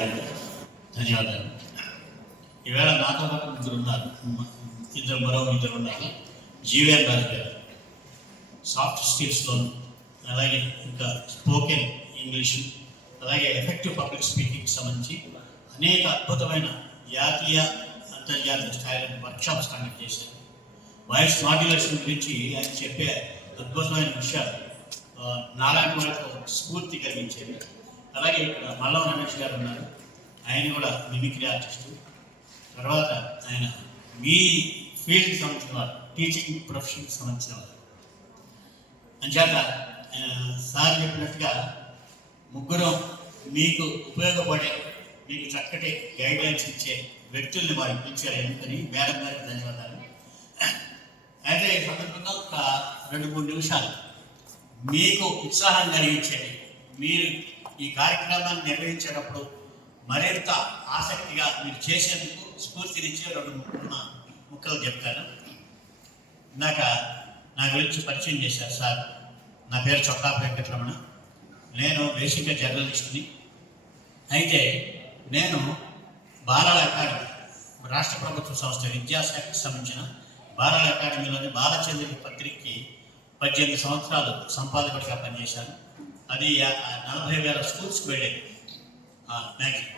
గారు ధన్యవాదాలు. ఈవేళ నాతో పాటు ముగ్గురు ఉన్నారు, మరో ఇద్దరు ఉన్నారు. జీవన్ రాజు గారు సాఫ్ట్ స్కిల్స్లో, అలాగే ఇంకా స్పోకెన్ ఇంగ్లీషు, అలాగే ఎఫెక్టివ్ పబ్లిక్ స్పీకింగ్కి సంబంధించి అనేక అద్భుతమైన జాతీయ అంతర్జాతీయ స్థాయిలో వర్క్షాప్స్ కండక్ట్ చేశారు. వాయిస్ మాడ్యులేషన్ గురించి ఆయన చెప్పే అద్భుతమైన విషయాలు నాలాంటి వాళ్ళకి స్ఫూర్తి కలిగించేవి. అలాగే ఇక్కడ మల్లం రమేష్ గారు ఉన్నారు, ఆయన కూడా మిమిక్రీ ఆర్టిస్టు. తర్వాత ఆయన మీ ఫీల్డ్కి సంబంధించిన వారు, టీచింగ్ ప్రొఫెషన్కి సంబంధించిన వారు. అంచేత సార్ చెప్పినట్టుగా ముగ్గురు మీకు ఉపయోగపడే, మీకు చక్కటి గైడ్లైన్స్ ఇచ్చే వ్యక్తుల్ని వారు పిలిచారు. ఎందుకని మేడం గారికి ధన్యవాదాలు. అయితే ఈ సందర్భంగా ఒక 2-3 నిమిషాలు మీకు ఉత్సాహం కలిగించేది, మీరు ఈ కార్యక్రమాన్ని నిర్వహించేటప్పుడు మరింత ఆసక్తిగా మీరు చేసేందుకు స్ఫూర్తినిచ్చే 2-3 ముక్కలు చెప్తాను. ఇందాక నా గురించి పరిచయం చేశారు సార్. నా పేరు చొక్కా వెంకటరమణ. నేను బేసిక్గా జర్నలిస్ట్ని. అయితే నేను బాలల అకాడమీ, రాష్ట్ర ప్రభుత్వ సంస్థ విద్యాశాఖకు సంబంధించిన బాలల అకాడమీలోని బాలచంద్రుడి పత్రికకి 18 సంవత్సరాలు సంపాదకుడిగా పనిచేశాను. అది 40,000 స్కూల్స్కి వెళ్ళేది మ్యాగజైన్.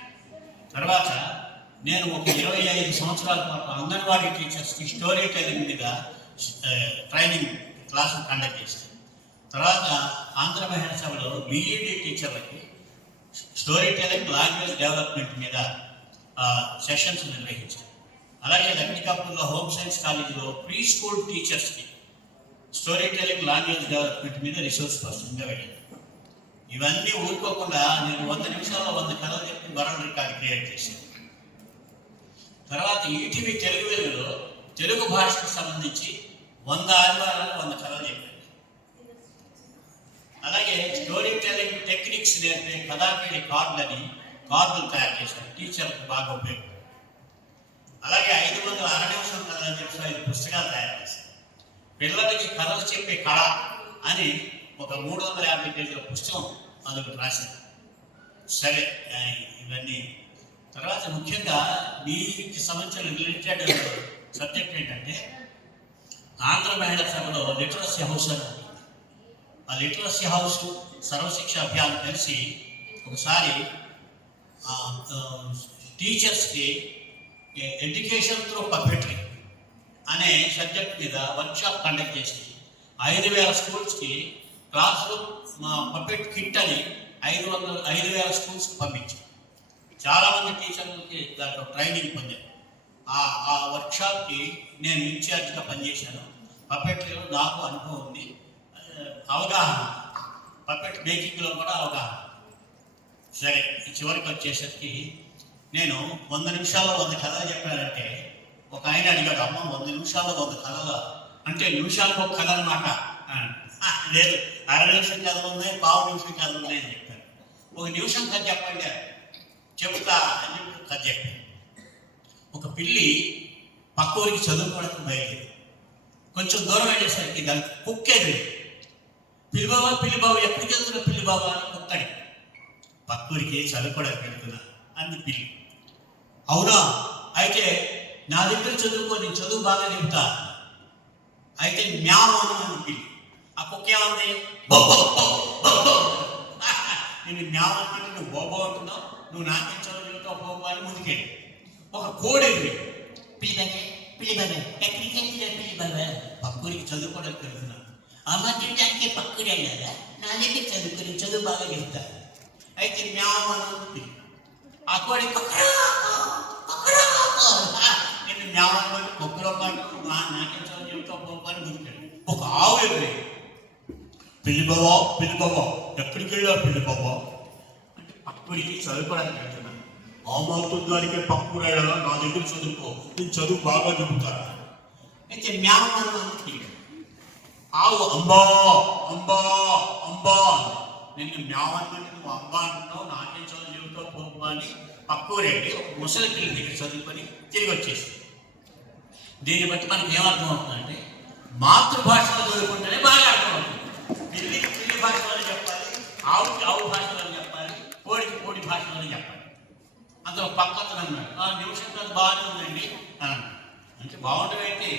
తర్వాత నేను ఒక 25 సంవత్సరాల పాటు అంగన్వాడీ టీచర్స్కి స్టోరీ టెల్లింగ్ మీద ట్రైనింగ్ క్లాసులు కండక్ట్ చేశాను. తర్వాత ఆంధ్ర మహిళా సభలో బీఈడీ టీచర్లకి స్టోరీ టెల్లింగ్, లాంగ్వేజ్ డెవలప్మెంట్ మీద సెషన్స్ నిర్వహించాను. అలాగే లక్నీకాపూర్లో హోమ్ సైన్స్ కాలేజీలో ప్రీ స్కూల్ టీచర్స్కి స్టోరీ టెల్లింగ్, లాంగ్వేజ్ డెవలప్మెంట్ మీద రిసోర్స్ పర్సన్గా వెళ్ళాను. ఇవన్నీ ఊరుకోకుండా నేను 100 నిమిషాల్లో 100 కథలు చెప్పి వరల్డ్ రికార్డ్ క్రియేట్ చేశాను. తర్వాత ఈటీవీ తెలుగు వెలుగులో తెలుగు భాషకు సంబంధించి 100 ఆదివారాలు 100 కథలు చెప్పాను. అలాగే స్టోరీ టెల్లింగ్ టెక్నిక్స్ నేర్పే కథాపీడి కార్డులు తయారు చేశాను, టీచర్లకు బాగా ఉపయోగపడు. అలాగే 500 అర నిమిషం కథలు చెప్పి 5 పుస్తకాలు తయారు చేశాను. పిల్లలకి కథలు చెప్పే కళ అని ఒక 350 పేజీల పుస్తకం అందుకు రాశాను. సరే, ఇవన్నీ తర్వాత ముఖ్యంగా దీనికి సంబంధించిన రిలేటెడ్ సబ్జెక్ట్ ఏంటంటే, ఆంధ్ర మహిళా సభలో లిటరసీ హౌస్ అని, ఆ లిటరసీ హౌస్ సర్వశిక్ష అభియాన్ కలిసి ఒకసారి టీచర్స్కి ఎడ్యుకేషన్ త్రూ పపెట్రీ అనే సబ్జెక్ట్ మీద వర్క్షాప్ కండక్ట్ చేసి 5,000 స్కూల్స్కి క్లాస్ రూమ్ పపెట్ కిట్ అని 5,000 స్కూల్స్కి పంపించాం. చాలామంది టీచర్లకి దాంట్లో ట్రైనింగ్ పొందాను. ఆ వర్క్షాప్కి నేను ఇన్ఛార్జ్గా పనిచేశాను. పపెట్రీలో నాకు అనుభవం ఉంది, అవగాహన, పపెట్ మేకింగ్లో కూడా అవగాహన. సరే, చివరికి వచ్చేసరికి నేను 100 నిమిషాల్లో 100 కథలు చెప్పానంటే ఒక ఆయన అడిగాడు, అమ్మ 100 నిమిషాల్లో 100 కథలు అంటే నిమిషాలకు ఒక కథ అన్నమాట. లేదు, అర నిమిషం కథలు ఉన్నాయి, పావు నిమిషం కథలు ఉన్నాయి అని చెప్పాను. 1 నిమిషం కథ చెప్పండి, చెబుతా అని చెప్పి కథ చెప్పాను. ఒక పిల్లి పక్క ఊరికి చదువుకోవడానికి బయలుదేరి కొంచెం దూరం వెళ్ళేసరికి దానికి కుక్కేది. పిల్లిబాబు ఎక్కడికి వెళ్తున్నా పిల్లిబాబు అని కుక్కడి. పక్కూరికి చదువుకోవడానికి వెళ్తున్నా అంది పిల్లి. అవునా, అయితే నా దగ్గర చదువుకో, నేను చదువు బాగా చెబుతా. అయితే మ్యావ్ అని పిల్లి. ఆ కుక్క ఏమంది, నేను మ్యావ్ అంటే నువ్వు బోబో అంటున్నావు, నువ్వు నాకేం చదువు చెబుతావు బోబో అని ముందుకెళ్ళి ఒక కోడి పిల్లిబాబే ఎక్కడికి వెళ్తున్నా పిల్లిబాబా, పక్కూరికి చదువుకోవడానికి వెళ్తున్నా. అమ్మ తింటానికి పక్కూరి వెళ్ళారా, నా దగ్గర చదువుకుని చదువు బాగా చెబుతా. అయితే మ్యావ్ అని ఆ కోడి నేను మ్యావని కుక్కలో పాటు నాకేం చదువు చెబుతా పోని ముందుకెళ్ళి ఒక ఆవు ఎదురు, పిల్లిబాబా ఎక్కడికి వెళ్ళావు పిల్లిబాబా అంటే పక్కూరికి చదువుకోవడానికి వెళ్తున్నాను. ఆమవుతుందానికే పక్కూరు వెళ్ళాలా, నా దగ్గర చదువుకో, నేను చదువు బాగా చెబుతా. అయితే మ్యావని ఆవు అంబా అంబా అంబా, నేను మ్యావని నువ్వు అంబా అంటున్నావు, నాకేం చదువు చెబుతావు పోపు అని పక్కూరెళ్ళి ఒక ముసలి పిల్లి దగ్గర చదువుకొని తిరిగి వచ్చేసి. దీన్ని బట్టి మనకి ఏమర్థం అవుతుందంటే, మాతృభాషలో చదువుకుంటేనే బాగా అర్థమవుతుంది. పిల్లికి పిల్లి భాషలో చెప్పాలి, ఆవుకి ఆవు భాషలో చెప్పాలి, కోడికి కోడి భాషలో చెప్పాలి. అందులో పక్కన అన్నాడు ఆ నిమిషం కాదు బాగానే ఉందండి అన్నాడు. అంటే బాగుండడం ఏంటి,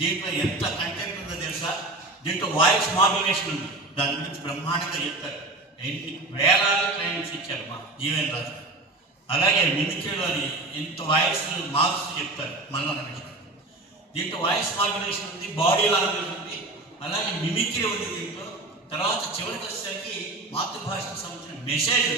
దీంట్లో ఎంత కంటెంట్ ఉందో తెలుసా, దీంట్లో వాయిస్ మాడ్యులేషన్ ఉంది, దాని గురించి బ్రహ్మాండంగా చెప్తారు. ఎన్ని వేలాది ట్రైనింగ్స్ ఇచ్చారు మా జీవన్ రాజు. అలాగే మిమిక్రీలోని ఇంత వాయిస్ మార్క్స్ చెప్తారు మళ్ళీ రమేష్ గారు. దీంట్లో వాయిస్ మాడ్యులేషన్ ఉంది, బాడీ లాంగ్వేజ్ ఉంది, అలాగే మిమిక్రీ ఉంది దీంట్లో. తర్వాత చివరికి వచ్చేసరికి మాతృభాషకు సంబంధించిన మెసేజ్